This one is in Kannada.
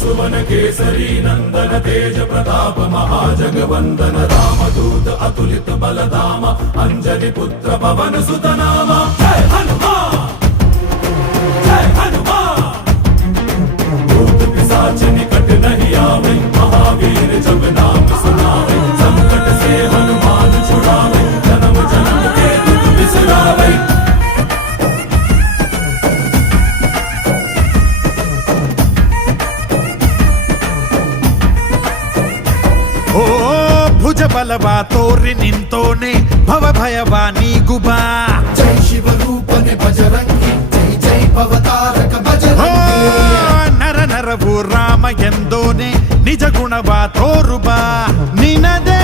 सुवन केसरी नंदन तेज प्रताप महाजगवंदन रामदूत अतुलित बलधाम अंजनी पुत्र पवन सुत नाम जय हनुमान जय हनुमान। भूत पिशाच निकट नहीं आवे महावीर जब नाम सुनावे संकट से हनुमान छुड़ावे जन्म जन्म के दुख बिसरावे। ಓ ಭುಜ ಬಲವಾ ತೋರಿ ನಿಂತೋನೆ ಭವ ಭಯವಾ ನೀಗುಬಾ ಜೈ ಶಿವರೂಪನೆ ಬಜರಂಗಿ ಜೈ ಜೈ ಭವತಾರಕ ಬಜರಂಗಿ ನರ ನರವು ರಾಮ ಎಂದೋನೆ ನಿಜ ಗುಣವಾ ತೋರುಬಾ ನಿನದೇ